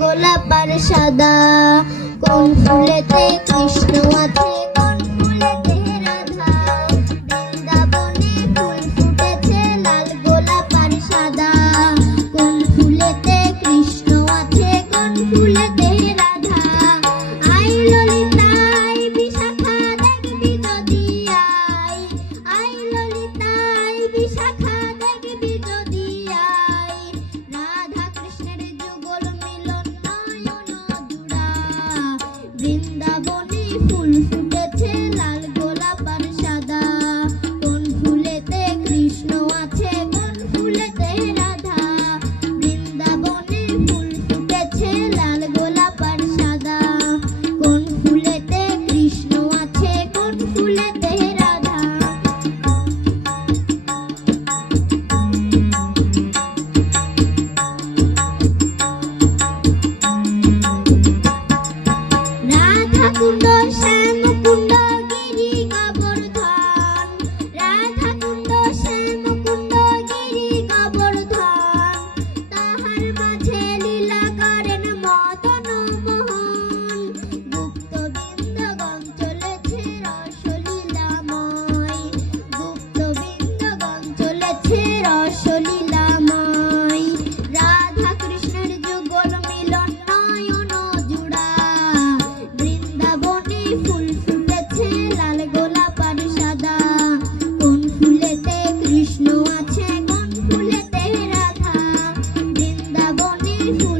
গোলাপ সাদা কোন ফুলেতে কৃষ্ণ আছে? Thank.